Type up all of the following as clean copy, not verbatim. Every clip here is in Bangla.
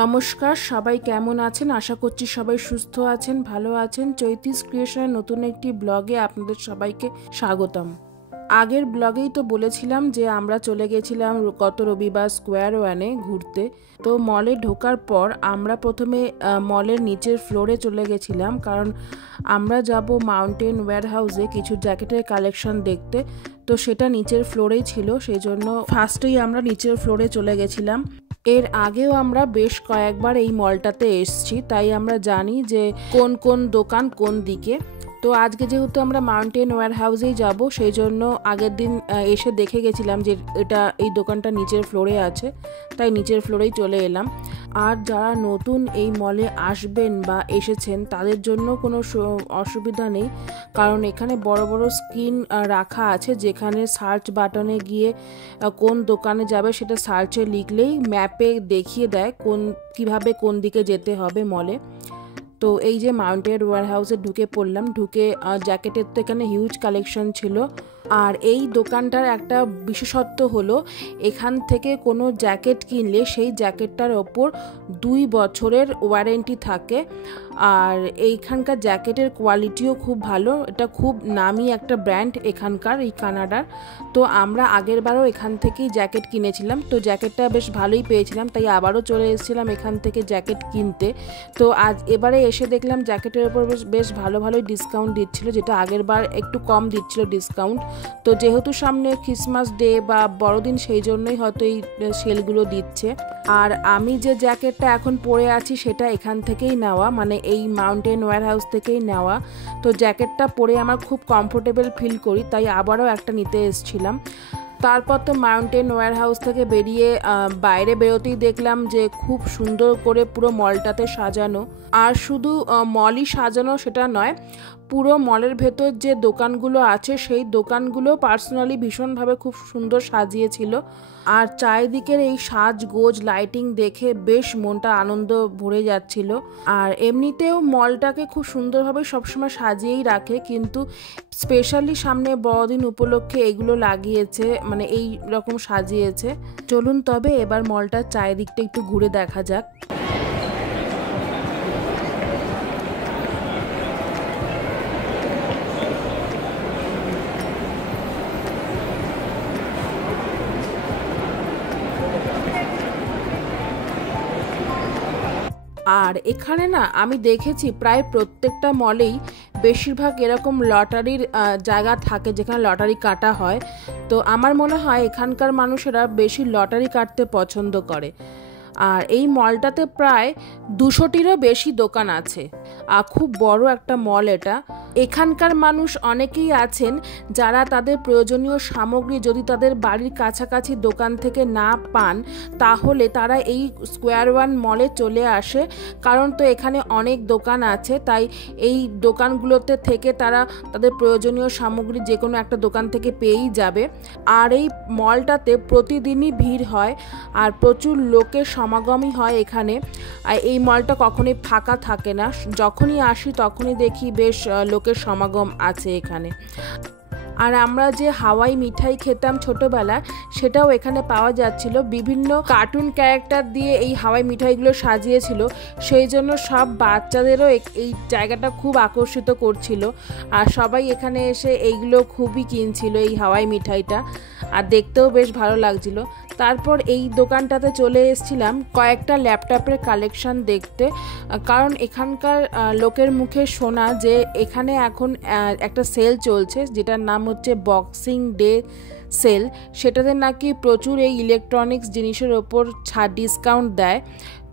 নমস্কার, সবাই কেমন আছেন? আশা করছি সবাই সুস্থ আছেন, ভালো আছেন। চৈতিস ক্রিয়েশনের নতুন একটি ব্লগে আপনাদের সবাইকে স্বাগতম। আগের ব্লগেই তো বলেছিলাম যে আমরা চলে গেছিলাম গত রবিবার স্কোয়ার ওয়ানে ঘুরতে। তো মলে ঢোকার পর আমরা প্রথমে মলের নিচের ফ্লোরে চলে গেছিলাম, কারণ আমরা যাব মাউন্টেন ওয়্যারহাউসে কিছু জ্যাকেটের কালেকশন দেখতে। তো সেটা নিচের ফ্লোরেই ছিল, সেই জন্য ফার্স্টেই আমরা নিচের ফ্লোরে চলে গেছিলাম। এর আগেও আমরা বেশ কয়েকবার এই মলটাতে এসেছি, তাই আমরা জানি যে কোন কোন দোকান কোন দিকে। তো আজকে যেহেতু আমরা মাউন্টেন ওয়্যারহাউসেই যাব, সেই জন্য আগের দিন এসে দেখে গেছিলাম যে এই দোকানটা নিচের ফ্লোরে আছে, তাই নিচের ফ্লোরেই চলে এলাম। আর যারা নতুন এই মলে আসবেন বা এসেছেন তাদের জন্য কোনো অসুবিধা নেই, কারণ এখানে বড় বড় স্ক্রিন রাখা আছে, যেখানে সার্চ বাটনে গিয়ে কোন দোকানে যাবে সেটা সার্চে লিখলেই ম্যাপে দেখিয়ে দেয় কিভাবে কোন দিকে যেতে হবে মলে। তো এই যে মাউন্টেন ওয়্যারহাউসে ঢুকে পড়লাম। ঢুকে জ্যাকেটের তো এখানে হিউজ কালেকশন ছিল। আর এই দোকানটার একটা বিশেষত্ব হলো, এখান থেকে কোনো জ্যাকেট কিনলে সেই জ্যাকেটটার ওপর 2 বছরের ওয়ারেন্টি থাকে। আর এইখানকার জ্যাকেটের কোয়ালিটিও খুব ভালো। এটা খুব নামি একটা ব্র্যান্ড এখানকার, এই কানাডার। তো আমরা আগের বারও এখান থেকেই জ্যাকেট কিনেছিলাম, তো জ্যাকেটটা বেশ ভালোই পেয়েছিলাম, তাই আবারও চলে এসেছিলাম এখান থেকে জ্যাকেট কিনতে। তো এবারে এসে দেখলাম জ্যাকেটের ওপর বেশ ভালোই ডিসকাউন্ট দিচ্ছিল, যেটা আগের বার একটু কম দিচ্ছিল ডিসকাউন্ট। তো যেহেতু সামনে ক্রিসমাস ডে বা বড়দিন, সেই জন্যই হয়তো এই সেলগুলো দিচ্ছে। আর আমি যে জ্যাকেটটা এখন পরে আছি সেটা এখান থেকেই নেওয়া, মানে এই মাউন্টেন ওয়্যারহাউস থেকেই নেওয়া। তো জ্যাকেটটা পরে আমার খুব কমফোর্টেবল ফিল করি, তাই আবারও একটা নিতে এসেছিলাম। তারপর তো মাউন্টেন ওয়্যারহাউস থেকে বেরিয়ে বাইরে বেরোতেই দেখলাম যে খুব সুন্দর করে পুরো মলটাতে সাজানো। আর শুধু মলই সাজানো সেটা নয়, পুরো মলের ভেতর যে দোকানগুলো আছে সেই দোকানগুলো পার্সোনালি ভীষণভাবে খুব সুন্দর সাজিয়েছিল। আর চারিদিকের এই সাজগোজ লাইটিং দেখে বেশ মনটা আনন্দ ভরে যাচ্ছিল। আর এমনিতেও মলটাকে খুব সুন্দরভাবে সবসময় সাজিয়েই রাখে, কিন্তু স্পেশালি সামনে বড়দিন উপলক্ষে এগুলো লাগিয়েছে, মানে এই রকম সাজিয়েছে। চলুন তবে এবার মলটার চারিদিকটা একটু ঘুরে দেখা যাক। আর এখানে না আমি দেখেছি প্রায় প্রত্যেকটা মলেই বেশিরভাগ এরকম লটারির জায়গা থাকে, যেখানে লটারি কাটা হয়। তো আমার মনে হয় এখানকার মানুষেরা বেশি লটারি কাটতে পছন্দ করে। আর এই মলটাতে প্রায় 200টিরও বেশি দোকান আছে। আর খুব বড় একটা মল এটা। এখানকার মানুষ অনেকেই আছেন যারা তাদের প্রয়োজনীয় সামগ্রী যদি তাদের বাড়ির কাছাকাছি দোকান থেকে না পান, তাহলে তারা এই স্কোয়ার ওয়ান মলে চলে আসে, কারণ তো এখানে অনেক দোকান আছে, তাই এই দোকানগুলোতে থেকে তারা তাদের প্রয়োজনীয় সামগ্রী যে কোনো একটা দোকান থেকে পেয়েই যাবে। আর এই মলটাতে প্রতিদিনই ভিড় হয় আর প্রচুর লোকের সমাগমই হয় এখানে। আর এই মলটা কখনোই ফাঁকা থাকে না, যখনই আসি তখনই দেখি বেশ লোকের সমাগম আছে এখানে। আর আমরা যে হাওয়াই মিঠাই খেতাম ছোটবেলা, সেটাও এখানে পাওয়া যাচ্ছিল। বিভিন্ন কার্টুন ক্যারেক্টার দিয়ে এই হাওয়াই মিঠাইগুলো সাজিয়েছিল, সেই জন্য সব বাচ্চাদেরও এই জায়গাটা খুব আকর্ষিত করছিল। আর সবাই এখানে এসে এইগুলো খুবই কিনছিল, এই হাওয়াই মিঠাইটা, আর দেখতেও বেশ ভালো লাগছিল। তারপর এই দোকানটাতে চলে এসেছিলাম কয়েকটা ল্যাপটপের কালেকশন দেখতে, কারণ এখানকার লোকের মুখে শোনা যে এখানে এখন একটা সেল চলছে, যেটার নাম হচ্ছে বক্সিং ডে সেল। সেটাতে নাকি প্রচুর এই ইলেকট্রনিক্স জিনিসের ওপর ডিসকাউন্ট দেয়।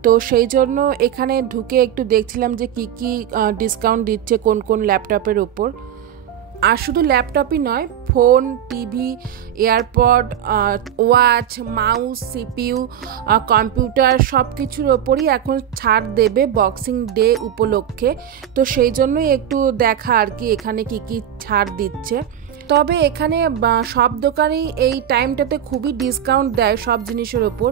তো সেই জন্য এখানে ঢুকে একটু দেখছিলাম যে কি ডিসকাউন্ট দিচ্ছে কোন কোন ল্যাপটপের ওপর। আর শুধু ল্যাপটপই নয়, phone, TV, AirPod, watch, mouse, CPU, computer সব কিছুর ওপরই এখন ছাড় দেবে বক্সিং ডে উপলক্ষে। তো সেই জন্যই একটু দেখা আর কি এখানে কি ছাড় দিচ্ছে। তবে এখানে সব দোকানেই এই টাইমটাতে খুবই ডিসকাউন্ট দেয় সব জিনিসের ওপর,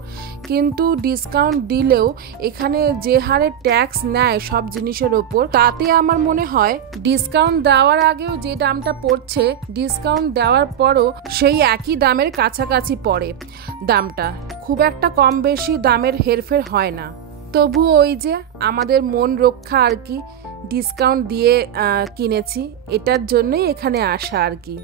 কিন্তু ডিসকাউন্ট দিলেও এখানে যে হারে ট্যাক্স নেয় সব জিনিসের ওপর, তাতে আমার মনে হয় ডিসকাউন্ট দেওয়ার আগেও যে দামটা পড়ছে, ডিসকাউন্ট দেওয়ার পরও সেই একই দামের কাছাকাছি পড়ে। দামটা খুব একটা কম বেশি দামের হেরফের হয় না। তবুও ওই যে আমাদের মন রক্ষা আর কি, ডিসকাউন্ট দিয়ে কিনেছি, এটার জন্যই এখানে আসা আর কি।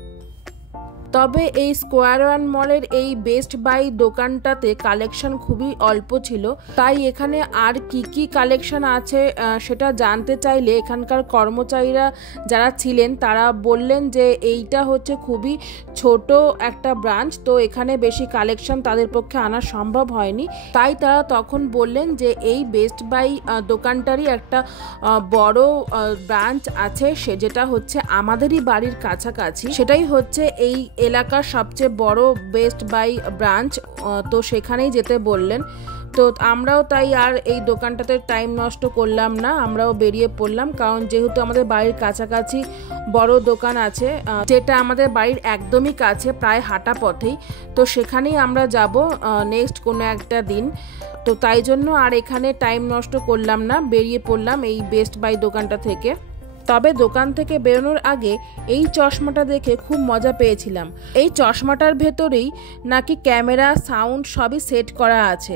তবে এই স্কোয়ার ওয়ান মলের এই বেস্ট বাই দোকানটাতে কালেকশন খুবই অল্প ছিল, তাই এখানে আর কি কি কালেকশন আছে সেটা জানতে চাইলে এখানকার কর্মচারীরা যারা ছিলেন তারা বললেন যে এইটা হচ্ছে খুবই ছোট একটা ব্রাঞ্চ, তো এখানে বেশি কালেকশন তাদের পক্ষে আনা সম্ভব হয়নি, তাই তারা তখন বললেন যে এই বেস্ট বাই দোকানটারই একটা বড় ব্রাঞ্চ আছে, সে যেটা হচ্ছে আমাদেরই বাড়ির কাছাকাছি, সেটাই হচ্ছে এই এলাকার সবচেয়ে বড় বেস্ট বাই ব্রাঞ্চ, তো সেখানেই যেতে বললেন। তো আমরাও তাই আর এই দোকানটাতে টাইম নষ্ট করলাম না, আমরাও বেরিয়ে পড়লাম, কারণ যেহেতু আমাদের বাড়ির কাছাকাছি বড় দোকান আছে যেটা আমাদের বাড়ির একদমই কাছে, প্রায় হাঁটা পথেই, তো সেখানেই আমরা যাব নেক্সট কোনো একটা দিন। তো তাই জন্য আর এখানে টাইম নষ্ট করলাম না, বেরিয়ে পড়লাম এই বেস্ট বাই দোকানটা থেকে। তবে দোকান থেকে বেরোনোর আগে এই চশমাটা দেখে খুব মজা পেয়েছিলাম। এই চশমাটার ভেতরেই নাকি ক্যামেরা, সাউন্ড সবই সেট করা আছে,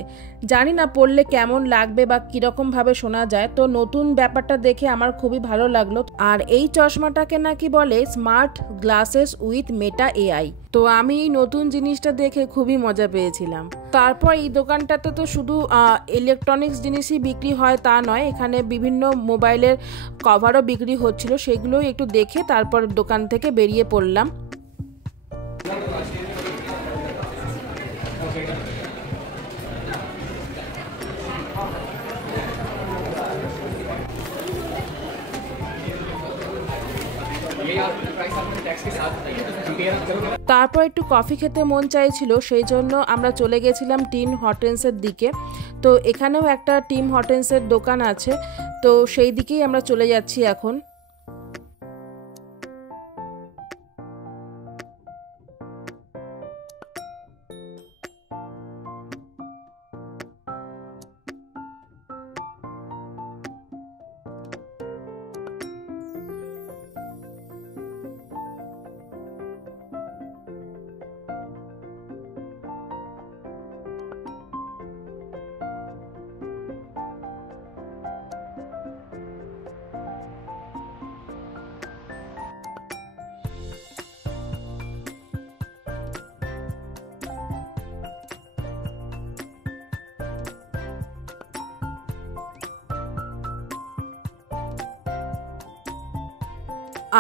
জানি না পড়লে কেমন লাগবে বা কীরকমভাবে শোনা যায়, তো নতুন ব্যাপারটা দেখে আমার খুবই ভালো লাগলো। আর এই চশমাটাকে নাকি বলে smart glasses with Meta AI, তো আমি এই নতুন জিনিসটা দেখে খুবই মজা পেয়েছিলাম। তারপর এই দোকানটাতে তো শুধু ইলেকট্রনিক্স জিনিসই বিক্রি হয় তা নয়, এখানে বিভিন্ন মোবাইলের কভারও বিক্রি হচ্ছিল, সেগুলোই একটু দেখে তারপর দোকান থেকে বেরিয়ে পড়লাম। তারপর একটু কফি খেতে মন চাইছিল, সেই জন্য আমরা চলে গেছিলাম টিম হর্টেন্সের দিকে। তো এখানেও একটা টিম হর্টেন্সের দোকান আছে, তো সেই দিকেই আমরা চলে যাচ্ছি এখন।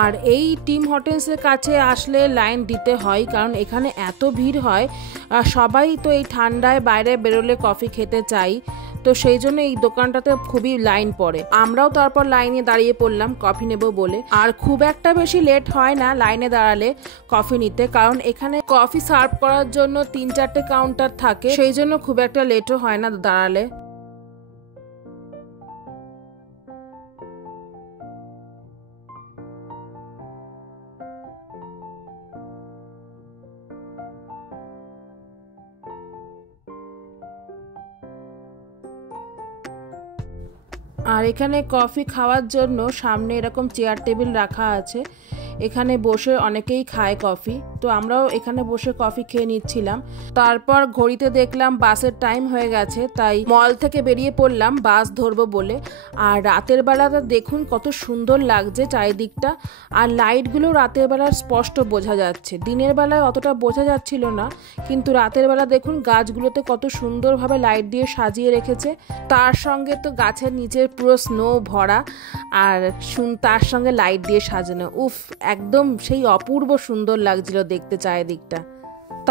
আর এই টিম হর্টেন্সের কাছে আসলে লাইন দিতে হয়, কারণ এখানে এত ভিড় হয়, সবাই তো এই ঠান্ডায় বাইরে বেরোলে কফি খেতে চাই, তো সেই জন্য এই দোকানটাতে খুবই লাইন পড়ে। আমরাও তারপর লাইনে দাঁড়িয়ে পড়লাম কফি নেব বলে। আর খুব একটা বেশি লেট হয় না লাইনে দাঁড়ালে কফি নিতে, কারণ এখানে কফি সার্ভ করার জন্য 3-4টে কাউন্টার থাকে, সেই জন্য খুব একটা লেটও হয় না দাঁড়ালে। আর এখানে কফি খাওয়ার জন্য সামনে এরকম চেয়ার টেবিল রাখা আছে, এখানে বসে অনেকেই খায় কফি, তো আমরাও এখানে বসে কফি খেয়ে নিচ্ছিলাম। তারপর ঘড়িতে দেখলাম বাসের টাইম হয়ে গেছে, তাই মল থেকে বেরিয়ে পড়লাম বাস ধরবো বলে। আর রাতের বেলাটা দেখুন কত সুন্দর লাগছে চারিদিকটা, আর লাইটগুলো রাতের বেলা স্পষ্ট বোঝা যাচ্ছে, দিনের বেলায় অতটা বোঝা যাচ্ছিল না, কিন্তু রাতের বেলা দেখুন গাছগুলোতে কত সুন্দরভাবে লাইট দিয়ে সাজিয়ে রেখেছে, তার সঙ্গে তো গাছের নিচের পুরো স্নো ভরা, আর তার সঙ্গে লাইট দিয়ে সাজানো, উফ একদম সেই অপূর্ব সুন্দর লাগছিল দেখতে চারিদিকটা।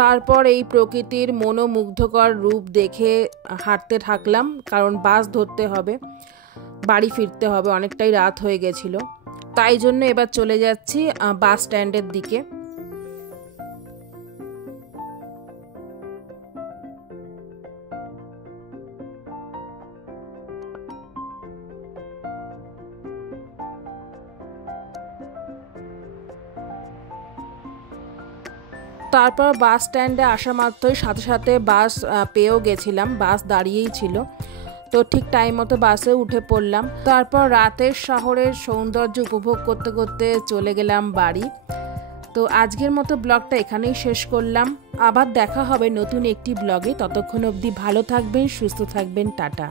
তারপর এই প্রকৃতির মনোমুগ্ধকর রূপ দেখে হাঁটতে থাকলাম, কারণ বাস ধরতে হবে, বাড়ি ফিরতে হবে, অনেকটাই রাত হয়ে গেছিল, তাই জন্য এবার চলে যাচ্ছি বাস স্ট্যান্ডের দিকে। তারপর বাস স্ট্যান্ডে আসা মাত্রই সাথে সাথে বাস পেয়েও গেছিলাম, বাস দাঁড়িয়েই ছিল, তো ঠিক টাইম মতো বাসে উঠে পড়লাম। তারপর রাতের শহরের সৌন্দর্য উপভোগ করতে করতে চলে গেলাম বাড়ি। তো আজকের মতো ব্লগটা এখানেই শেষ করলাম, আবার দেখা হবে নতুন একটি ব্লগে, ততক্ষণ অবধি ভালো থাকবেন, সুস্থ থাকবেন, টাটা।